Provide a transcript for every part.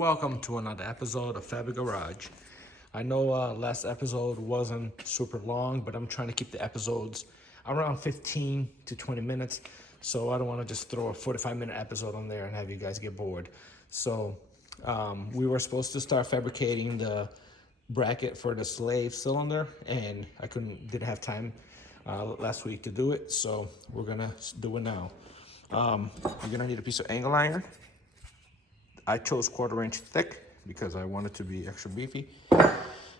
Welcome to another episode of Fabitgarage. I know last episode wasn't super long, but I'm trying to keep the episodes around 15 to 20 minutes. So I don't want to just throw a 45-minute episode on there and have you guys get bored. So we were supposed to start fabricating the bracket for the slave cylinder, and I didn't have time last week to do it. So we're gonna do it now. You're gonna need a piece of angle iron. I chose 1/4 inch thick because I want it to be extra beefy.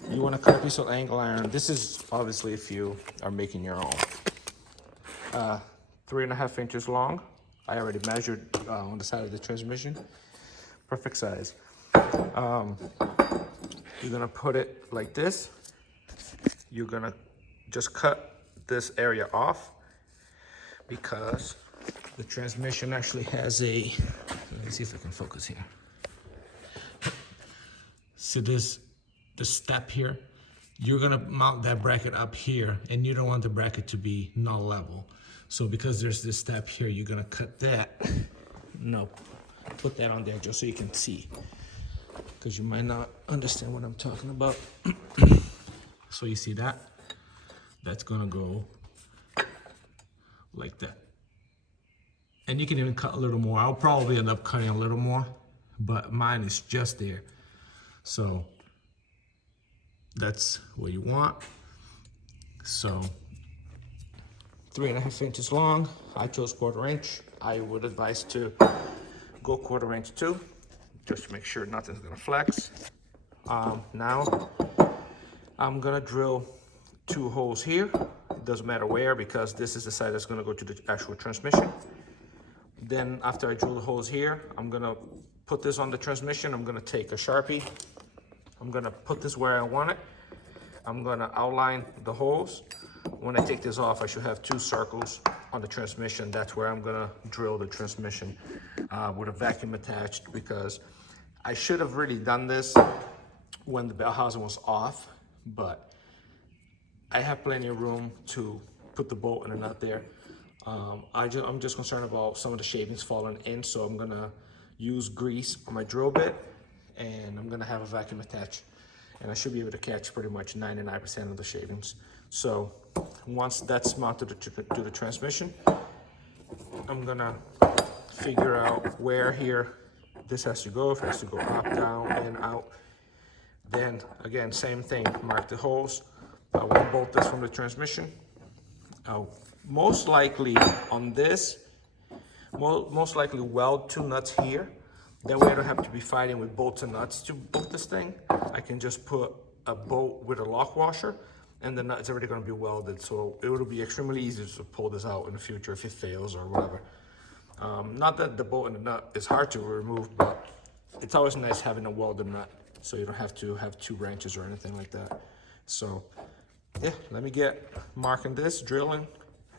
You want to cut a piece of angle iron. This is obviously if you are making your own. 3.5 inches long. I already measured on the side of the transmission. Perfect size. You're gonna put it like this. You're gonna just cut this area off because the transmission actually has a, let me see if I can focus here. See this step here? You're gonna mount that bracket up here, and you don't want the bracket to be null level. So because there's this step here, you're gonna cut that. No, put that on there just so you can see, because you might not understand what I'm talking about. So you see that? That's gonna go like that. And you can even cut a little more. I'll probably end up cutting a little more, but mine is just there. So that's what you want. So 3.5 inches long. I chose 1/4 inch. I would advise to go 1/4 inch too, just to make sure nothing's gonna flex. Now I'm gonna drill 2 holes here. It doesn't matter where, because this is the side that's gonna go to the actual transmission. Then after I drill the holes here, I'm gonna put this on the transmission. I'm gonna take a Sharpie. I'm gonna put this where I want it. I'm gonna outline the holes. When I take this off, I should have 2 circles on the transmission. That's where I'm gonna drill the transmission with a vacuum attached, because I should have really done this when the bell housing was off, but I have plenty of room to put the bolt and a nut there. I'm just concerned about some of the shavings falling in, so I'm gonna use grease on my drill bit, and I'm gonna have a vacuum attached, and I should be able to catch pretty much 99% of the shavings. So once that's mounted to the transmission, I'm gonna figure out where here this has to go. If it has to go up, down, in, out. Then again, same thing, mark the holes. I will bolt this from the transmission. Most likely on this, most likely weld 2 nuts here. That way I don't have to be fighting with bolts and nuts to bolt this thing. I can just put a bolt with a lock washer, and the nut is already gonna be welded. So it will be extremely easy to pull this out in the future if it fails or whatever. Not that the bolt and the nut is hard to remove, but it's always nice having a welded nut, so you don't have to have 2 branches or anything like that. So yeah, let me get marking this, drilling,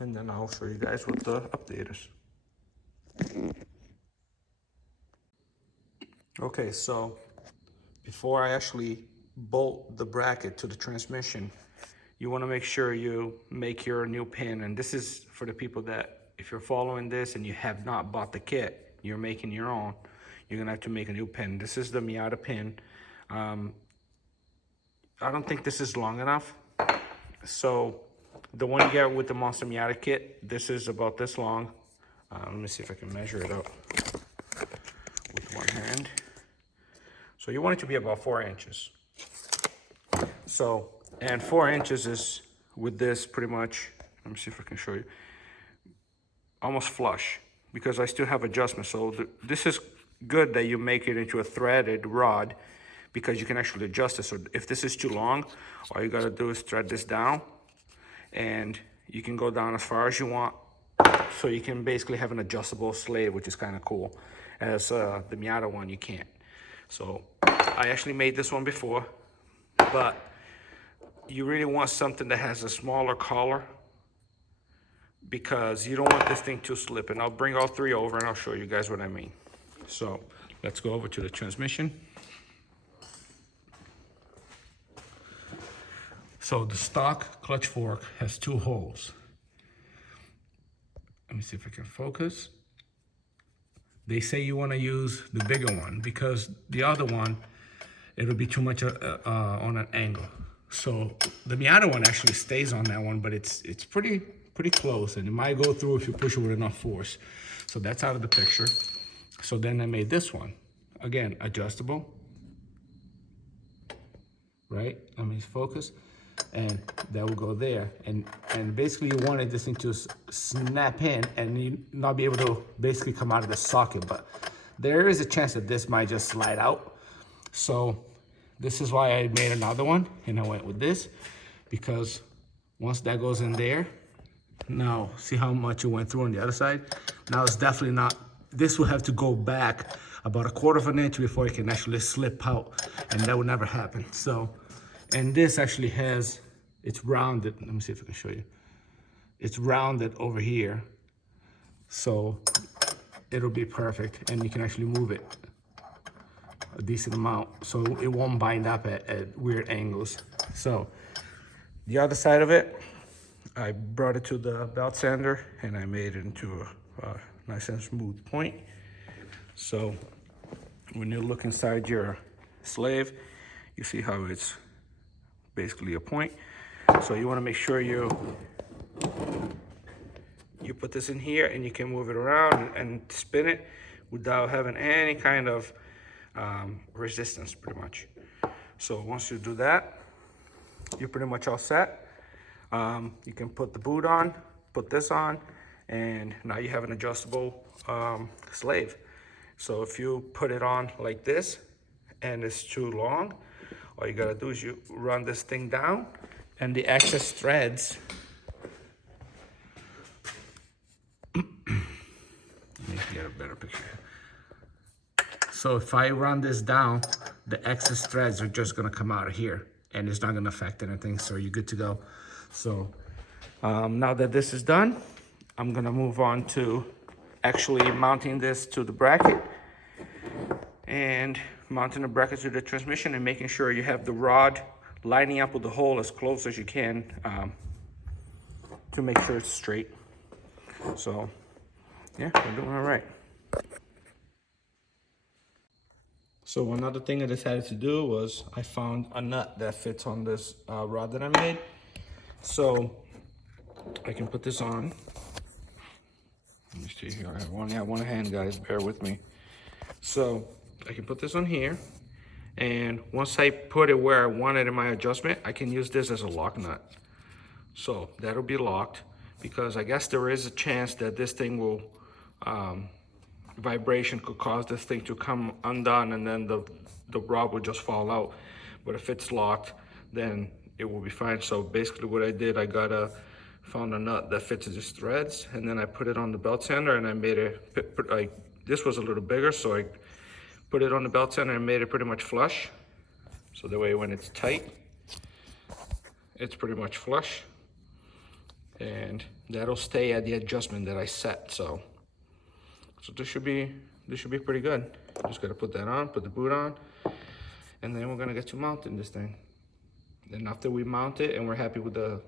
and then I'll show you guys what the update is. Okay, so before I actually bolt the bracket to the transmission, you want to make sure you make your new pin. And this is for the people that, if you're following this and you have not bought the kit, you're making your own, you're gonna have to make a new pin. This is the Miata pin. I don't think this is long enough. So the one you get with the Monster Miata kit, this is about this long. Let me see if I can measure it out with one hand. So you want it to be about 4 inches. So, and 4 inches is with this pretty much, let me see if I can show you, almost flush, because I still have adjustments. So this is good that you make it into a threaded rod, because you can actually adjust it. So if this is too long, all you gotta do is thread this down, and you can go down as far as you want. So you can basically have an adjustable slave, which is kind of cool. As the Miata one, you can't. So I actually made this one before, but you really want something that has a smaller collar, because you don't want this thing to slip. And I'll bring all 3 over and I'll show you guys what I mean. So let's go over to the transmission. So the stock clutch fork has 2 holes. Let me see if I can focus. they say you want to use the bigger one because the other one, it'll be too much on an angle. So the Miata one actually stays on that one, but it's pretty close, and it might go through if you push it with enough force. So that's out of the picture. So then I made this one. Again, adjustable, right? I mean, focus, and that will go there. And basically you wanted this thing to snap in and you not be able to basically come out of the socket, but there is a chance that this might just slide out. So this is why I made another one, and I went with this, because once that goes in there, now see how much it went through on the other side? Now it's definitely not, this will have to go back about 1/4 of an inch before it can actually slip out, and that would never happen. So, and this actually has, it's rounded. Let me see if I can show you. It's rounded over here, so it'll be perfect, and you can actually move it a decent amount, so it won't bind up at weird angles. So the other side of it, I brought it to the belt sander and I made it into a nice and smooth point. So when you look inside your slave, you see how it's basically a point. So you want to make sure you put this in here, and you can move it around and spin it without having any kind of resistance, pretty much. So once you do that, you're pretty much all set. You can put the boot on, put this on, and now you have an adjustable slave. So if you put it on like this and it's too long, all you gotta do is you run this thing down, and the excess threads, let me get a better picture. So if I run this down, the excess threads are just gonna come out of here, and it's not gonna affect anything, so you're good to go. So now that this is done, I'm gonna move on to actually mounting this to the bracket, and mounting the bracket to the transmission, and making sure you have the rod lining up with the hole as close as you can to make sure it's straight. So yeah, we're doing all right. So another thing I decided to do was I found a nut that fits on this rod that I made. So I can put this on. Let me see here, I only have one hand, guys, bear with me. So I can put this on here, and once I put it where I want it in my adjustment, I can use this as a lock nut. So that'll be locked, because I guess there is a chance that this thing will, vibration could cause this thing to come undone, and then the rod will just fall out. But if it's locked, then it will be fine. So basically what I did, I found a nut that fits these threads, and then I put it on the belt sander, and I made it, this was a little bigger, so I put it on the belt sander and made it pretty much flush. So that way when it's tight, it's pretty much flush, and that'll stay at the adjustment that I set. So this should be pretty good. Just gotta put that on, put the boot on, and then we're gonna get to mounting this thing. Then after we mount it and we're happy with the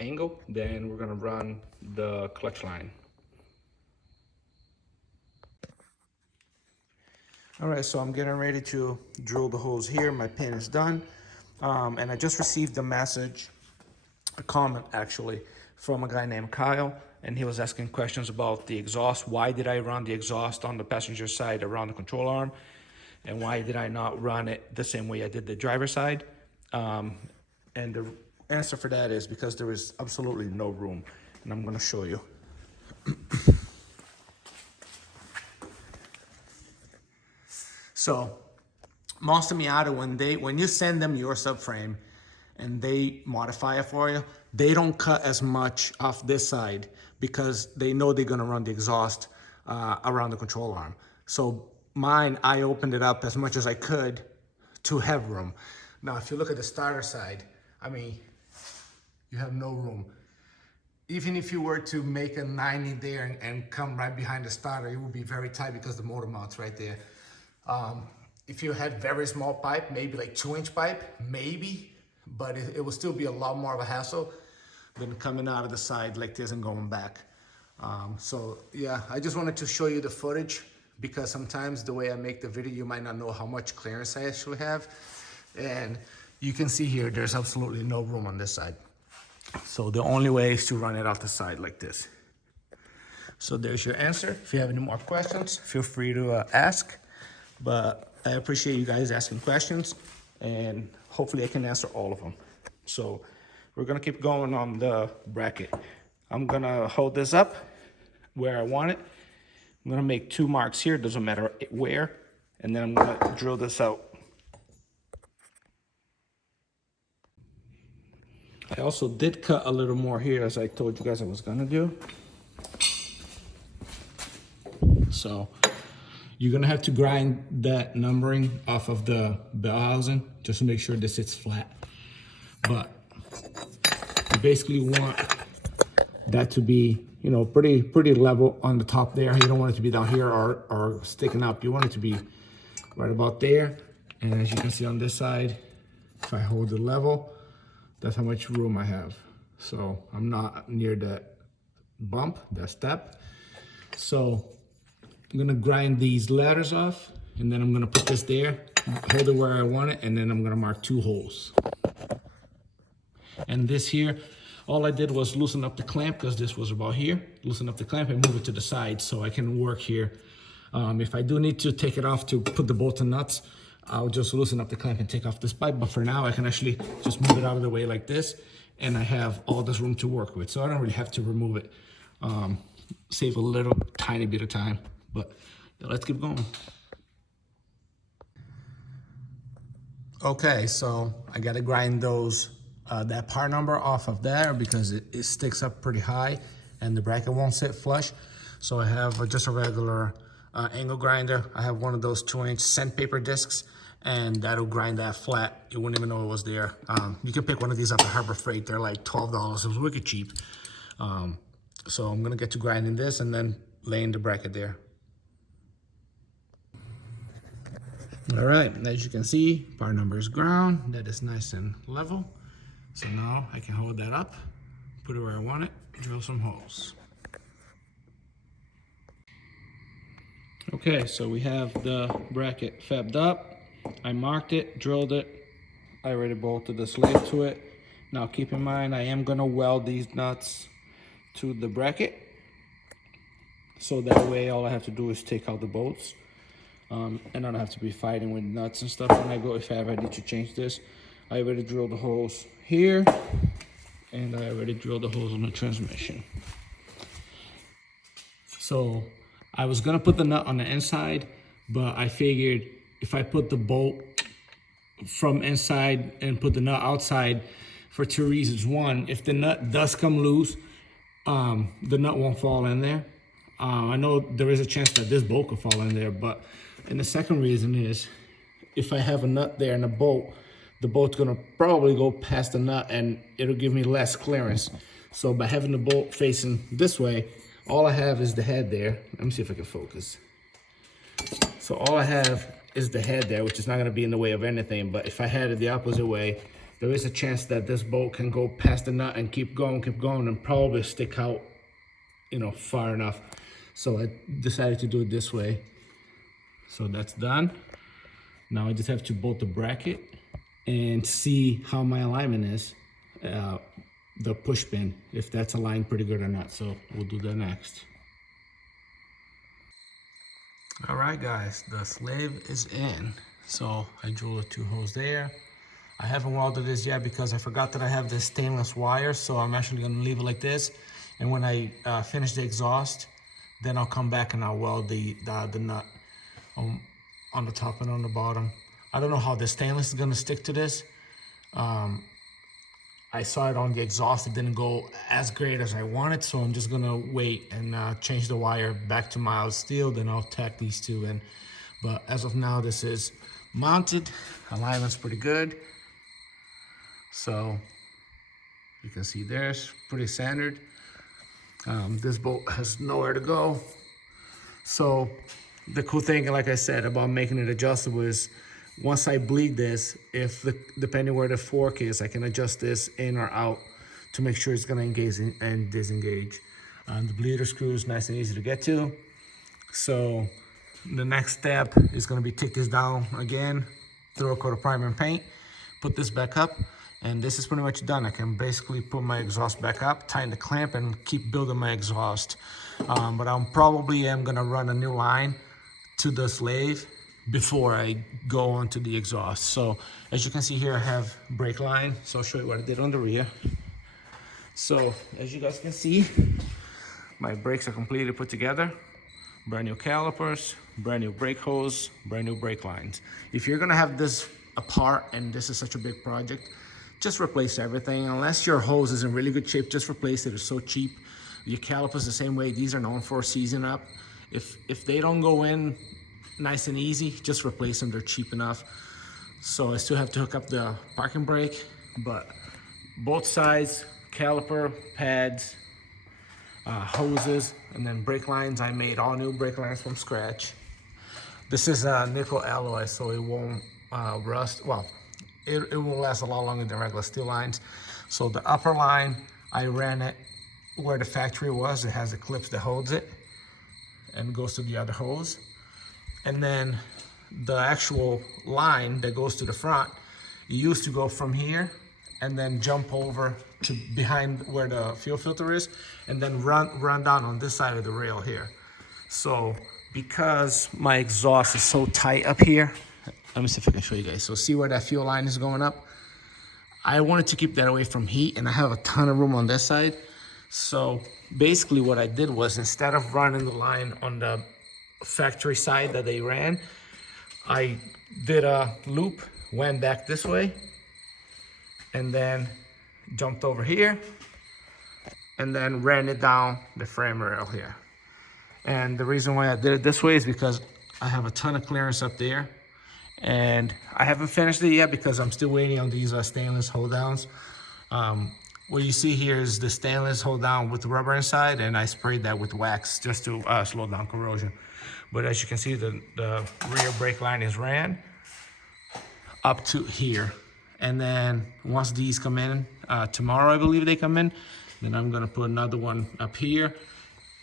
angle, then we're gonna run the clutch line. All right, so I'm getting ready to drill the holes here. My pin is done. And I just received a message, a comment actually, from a guy named Kyle, and he was asking questions about the exhaust. Why did I run the exhaust on the passenger side around the control arm? And why did I not run it the same way I did the driver's side? And the answer for that is because there is absolutely no room, and I'm gonna show you. So Monster Miata, when you send them your subframe and they modify it for you, they don't cut as much off this side because they know they're gonna run the exhaust around the control arm. So mine, I opened it up as much as I could to have room. Now, if you look at the starter side, I mean, you have no room. Even if you were to make a 90 there and come right behind the starter, it would be very tight because the motor mount's right there. If you had very small pipe, maybe like 2-inch pipe, maybe, but it would still be a lot more of a hassle than coming out of the side like this and going back. So yeah, I just wanted to show you the footage because sometimes the way I make the video, you might not know how much clearance I actually have. And you can see here, there's absolutely no room on this side. So the only way is to run it out the side like this. So there's your answer. If you have any more questions, feel free to ask. But I appreciate you guys asking questions, and hopefully I can answer all of them. So we're gonna keep going on the bracket. I'm gonna hold this up where I want it. I'm gonna make 2 marks here, doesn't matter where, and then I'm gonna drill this out. I also did cut a little more here, as I told you guys I was gonna do. So you're gonna have to grind that numbering off of the bell housing just to make sure this sits flat. But you basically want that to be, you know, pretty level on the top there. You don't want it to be down here or sticking up. You want it to be right about there. And as you can see on this side, if I hold it level, that's how much room I have. So I'm not near that bump, that step. So I'm gonna grind these ladders off, and then I'm gonna put this there, hold it where I want it, and then I'm gonna mark 2 holes. And this here, all I did was loosen up the clamp, because this was about here. Loosen up the clamp and move it to the side so I can work here. If I do need to take it off to put the bolts and nuts, I'll just loosen up the clamp and take off this pipe. But for now, I can actually just move it out of the way like this, and I have all this room to work with. So I don't really have to remove it. Save a little tiny bit of time, but let's keep going. Okay, so I gotta grind those that part number off of there because it sticks up pretty high and the bracket won't sit flush. So I have just a regular angle grinder. I have one of those 2-inch sandpaper discs, and that'll grind that flat. You wouldn't even know it was there. You can pick one of these up at Harbor Freight. They're like $12. It was wicked cheap. So I'm gonna get to grinding this and then laying the bracket there. All right, as you can see, part number is ground. That is nice and level. So now I can hold that up, put it where I want it, drill some holes. Okay, so we have the bracket fabbed up. I marked it, drilled it. I already bolted the slave to it. Now keep in mind, I am gonna weld these nuts to the bracket. So that way, all I have to do is take out the bolts. And I don't have to be fighting with nuts and stuff when I go, if I ever need to change this. I already drilled the holes here, and I already drilled the holes on the transmission. So I was gonna put the nut on the inside, but I figured if I put the bolt from inside and put the nut outside, for 2 reasons. One, if the nut does come loose, the nut won't fall in there. I know there is a chance that this bolt could fall in there, but, and the second reason is, if I have a nut there and a bolt, the bolt's gonna probably go past the nut and it'll give me less clearance. So by having the bolt facing this way, all I have is the head there. Let me see if I can focus. So all I have is the head there, which is not gonna be in the way of anything, but if I had it the opposite way, there is a chance that this bolt can go past the nut and keep going, and probably stick out, you know, far enough. So I decided to do it this way. So that's done. Now I just have to bolt the bracket and see how my alignment is, the push pin, if that's aligned pretty good or not. So we'll do that next. All right, guys, the slave is in. So I drilled the 2 holes there. I haven't welded this yet because I forgot that I have this stainless wire, so I'm actually gonna leave it like this. And when I finish the exhaust, then I'll come back and I'll weld the nut on the top and on the bottom. I don't know how the stainless is gonna stick to this. I saw it on the exhaust, it didn't go as great as I wanted, so I'm just gonna wait and change the wire back to mild steel, then I'll tack these 2 in. But as of now, this is mounted. Alignment's pretty good. So you can see there's pretty standard. This bolt has nowhere to go. So the cool thing, like I said, about making it adjustable is once I bleed this, depending where the fork is, I can adjust this in or out to make sure it's gonna engage and disengage. The bleeder screw is nice and easy to get to. So the next step is gonna be take this down again, throw a coat of primer and paint, put this back up, and this is pretty much done. I can basically put my exhaust back up, tighten the clamp, and keep building my exhaust. But I'm probably am gonna run a new line to the slave before I go on to the exhaust. So as you can see here, I have brake line. So I'll show you what I did on the rear. So as you guys can see, my brakes are completely put together. Brand new calipers, brand new brake hose, brand new brake lines. If you're gonna have this apart and this is such a big project, just replace everything. Unless your hose is in really good shape, just replace it. It's so cheap. Your calipers the same way. These are known for season up. If they don't go in nice and easy, just replace them. They're cheap enough. So I still have to hook up the parking brake, but both sides, caliper, pads, hoses, and then brake lines. I made all new brake lines from scratch. This is a nickel alloy, so it won't rust. Well, it will last a lot longer than regular steel lines. So the upper line, I ran it where the factory was. It has the clips that holds it and goes to the other hose. And then the actual line that goes to the front, it used to go from here and then jump over to behind where the fuel filter is, and then run down on this side of the rail here. So because my exhaust is so tight up here, let me see if I can show you guys. So see where that fuel line is going up? I wanted to keep that away from heat, and I have a ton of room on this side. So basically what I did was, instead of running the line on the factory side that they ran, I did a loop, went back this way, and then jumped over here, and then ran it down the frame rail here. And the reason why I did it this way is because I have a ton of clearance up there, and I haven't finished it yet because I'm still waiting on these stainless hold downs. What you see here is the stainless hold down with the rubber inside, and I sprayed that with wax just to slow down corrosion. But as you can see, the rear brake line is ran up to here. And then once these come in, tomorrow I believe they come in, then I'm gonna put another one up here,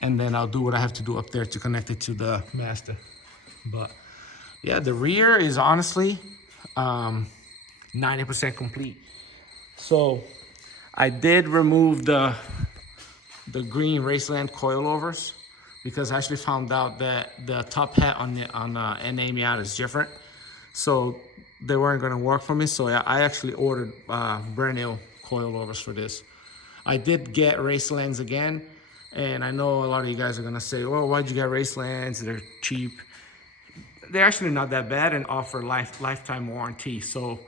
and then I'll do what I have to do up there to connect it to the Mazda. But yeah, the rear is honestly 90% complete. So I did remove the green Raceland coilovers because I actually found out that the top hat on NA Miata is different. So they weren't gonna work for me. So I actually ordered brand new coilovers for this. I did get Racelands again. And I know a lot of you guys are gonna say, well, why'd you get Racelands? They're cheap. They're actually not that bad and offer lifetime warranty. So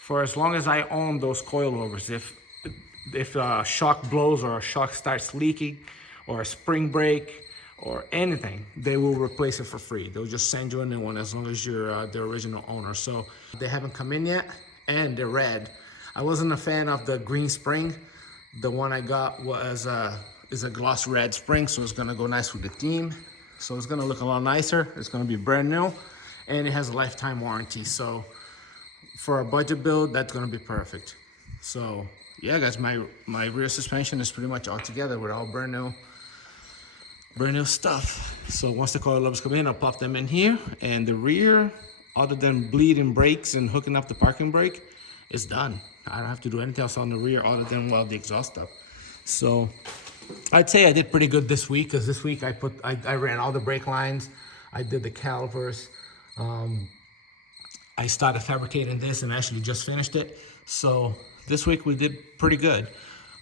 for as long as I own those coilovers, if a shock blows or a shock starts leaking or a spring break or anything, they will replace it for free. They'll just send you a new one as long as you're the original owner. So they haven't come in yet, and they're red. I wasn't a fan of the green spring. The one I got is a gloss red spring, so it's gonna go nice with the theme. So it's gonna look a lot nicer. It's gonna be brand new, and it has a lifetime warranty. So for a budget build, that's gonna be perfect. So yeah, guys, my rear suspension is pretty much all together. We're all brand new stuff. So once the coilovers come in, I'll pop them in here, and the rear, other than bleeding brakes and hooking up the parking brake, is done. I don't have to do anything else on the rear other than weld the exhaust up. So I'd say I did pretty good this week, because this week I ran all the brake lines, I did the calipers, I started fabricating this and actually just finished it. So this week we did pretty good.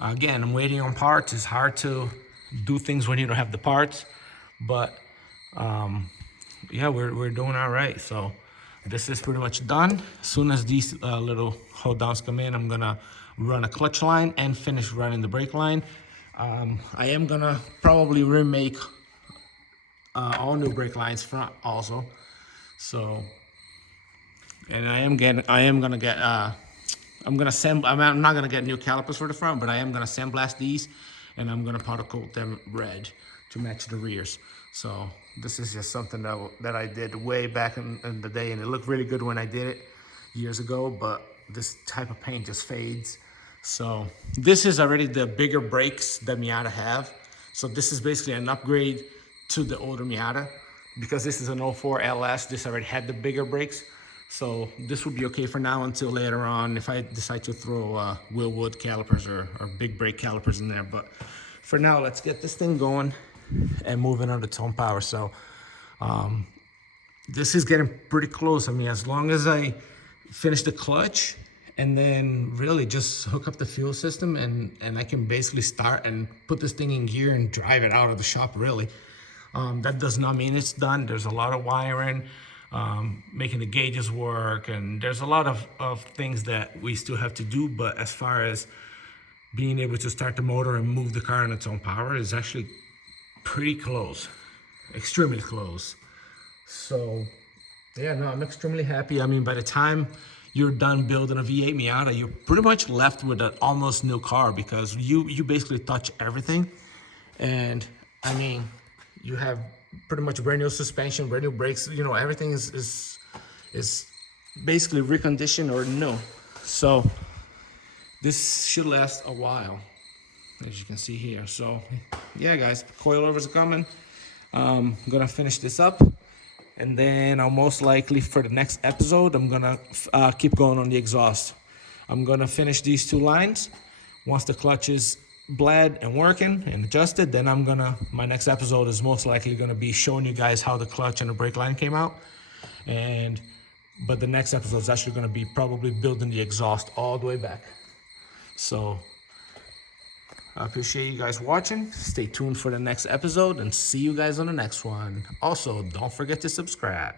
Again, I'm waiting on parts. It's hard to do things when you don't have the parts, but yeah, we're doing all right. So this is pretty much done. As soon as these little hold downs come in, I'm gonna run a clutch line and finish running the brake line. I am gonna probably remake all new brake lines front also. So, and I'm not gonna get new calipers for the front, but I am gonna sandblast these, and I'm gonna powder coat them red to match the rears. So this is just something that I did way back in the day, and it looked really good when I did it years ago, but this type of paint just fades. So this is already the bigger brakes that Miata have. So this is basically an upgrade to the older Miata. because this is an 04 LS, this already had the bigger brakes. So this would be okay for now until later on if I decide to throw Willwood calipers or big brake calipers in there. But for now, let's get this thing going and moving on to tone power. So this is getting pretty close. I mean, as long as I finish the clutch and then really just hook up the fuel system and I can basically start and put this thing in gear and drive it out of the shop, really. That does not mean it's done. There's a lot of wiring, making the gauges work, and there's a lot of things that we still have to do. But as far as being able to start the motor and move the car on its own power is actually pretty close, extremely close. So yeah, no, I'm extremely happy. I mean, by the time you're done building a V8 Miata, you're pretty much left with an almost new car, because you basically touch everything. And I mean, you have pretty much brand new suspension, brand new brakes, you know, everything is basically reconditioned or new. So this should last a while, as you can see here. So yeah, guys, coilovers are coming. I'm gonna finish this up, and then I'll most likely, for the next episode, I'm gonna keep going on the exhaust. I'm gonna finish these two lines. Once the clutch is bled and working and adjusted, then my next episode is most likely gonna be showing you guys how the clutch and the brake line came out. But the next episode is actually gonna be probably building the exhaust all the way back. So I appreciate you guys watching. Stay tuned for the next episode and see you guys on the next one. Also, don't forget to subscribe.